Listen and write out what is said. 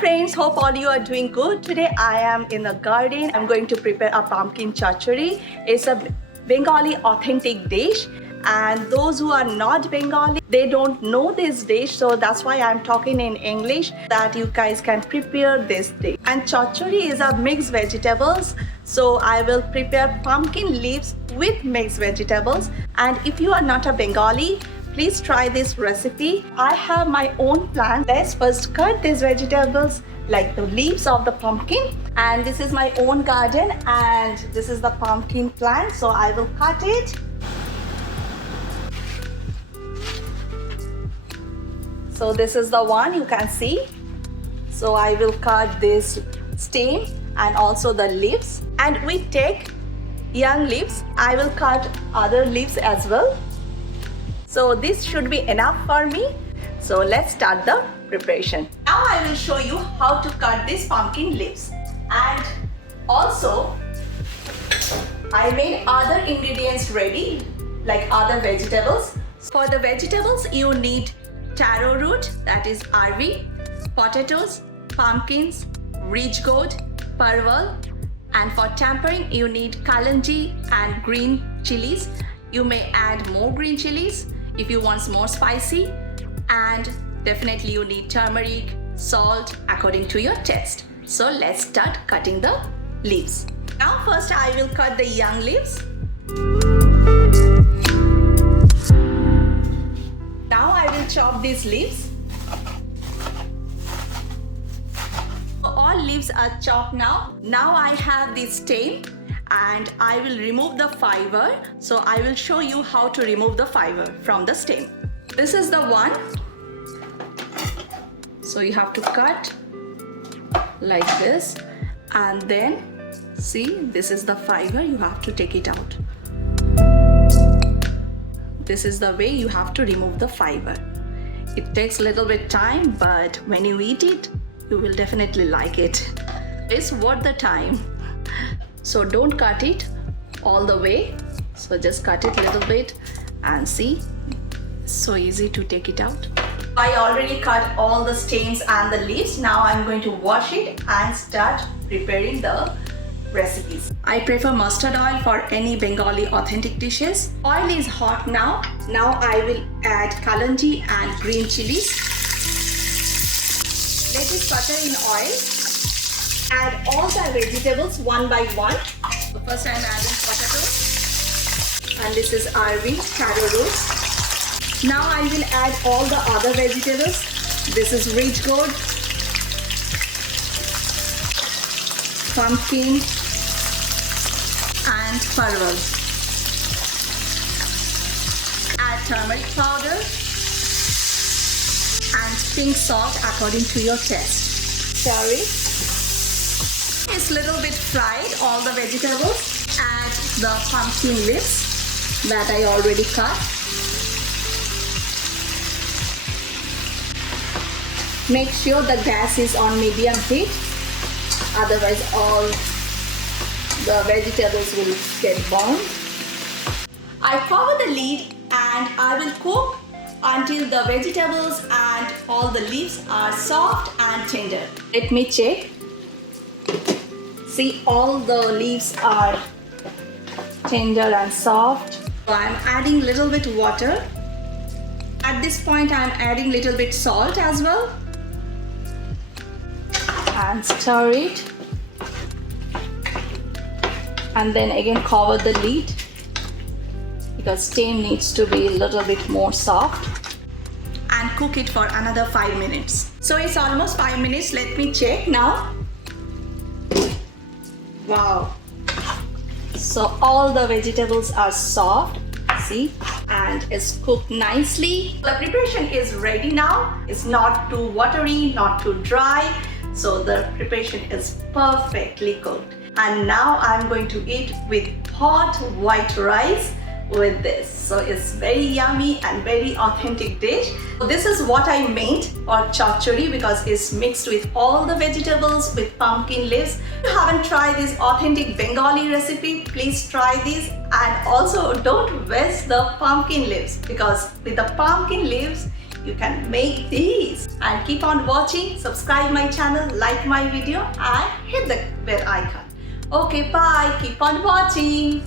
Friends, hope all you are doing good. Today I am in the garden. I'm going to prepare a pumpkin chachari. It's a Bengali authentic dish, and those who are not Bengali, they don't know this dish, so that's why I'm talking in English that you guys can prepare this dish. And chachari is a mixed vegetables, so I will prepare pumpkin leaves with mixed vegetables. And if you are not a Bengali, please try this recipe. I have my own plant. Let's first cut these vegetables like the leaves of the pumpkin. And this is my own garden, and this is the pumpkin plant, so I will cut it. So this is the one you can see. So I will cut this stem and also the leaves. And we take young leaves. I will cut other leaves as well. So this should be enough for me. So let's start the preparation. Now I will show you how to cut these pumpkin leaves. And also I made other ingredients ready, like other vegetables. For the vegetables you need taro root, that is arvi, potatoes, pumpkins, ridge gourd, parval, and for tempering you need kalanji and green chilies. You may add more green chilies if you want more spicy, and definitely you need turmeric, salt according to your taste. So let's start cutting the leaves. Now first I will cut the young leaves. Now I will chop these leaves. All leaves are chopped now. Now I have this stem and I will remove the fiber. So I will show you how to remove the fiber from the stem. This is the one. So you have to cut like this, and then see, this is the fiber, you have to take it out. This is the way you have to remove the fiber. It takes a little bit time, but when you eat it, you will definitely like it. It's worth the time. So don't cut it all the way. So just cut it a little bit and see, it's so easy to take it out. I already cut all the stems and the leaves. Now I'm going to wash it and start preparing the recipes. I prefer mustard oil for any Bengali authentic dishes. Oil is hot now. Now I will add kalanji and green chilies. Let it butter in oil. Add all the vegetables one by one. So first I'm adding potatoes, and this is arvi, taro roots. Now I will add all the other vegetables. This is ridge gourd, pumpkin, and parval. Add turmeric powder and pink salt according to your taste. Stir it. It's a little bit fried, all the vegetables. Add the pumpkin leaves that I already cut. Make sure the gas is on medium heat, otherwise all the vegetables will get burned. I cover the lid and I will cook until the vegetables and all the leaves are soft and tender. Let me check. See, all the leaves are tender and soft. So I'm adding little bit water. At this point I'm adding little bit salt as well. And stir it, and then again cover the lid because stem needs to be a little bit more soft, and cook it for another 5 minutes. So it's almost 5 minutes. Let me check now. Wow, so all the vegetables are soft, see, and it's cooked nicely. The preparation is ready now. It's not too watery, not too dry. So the preparation is perfectly cooked. And now I'm going to eat with hot white rice with this. So it's very yummy and very authentic dish. So this is what I made for chachari because it's mixed with all the vegetables with pumpkin leaves. If you haven't tried this authentic Bengali recipe, please try this. And also don't waste the pumpkin leaves because with the pumpkin leaves you can make these. and keep on watching. Subscribe my channel, like my video and hit the bell icon. Okay, bye. Keep on watching.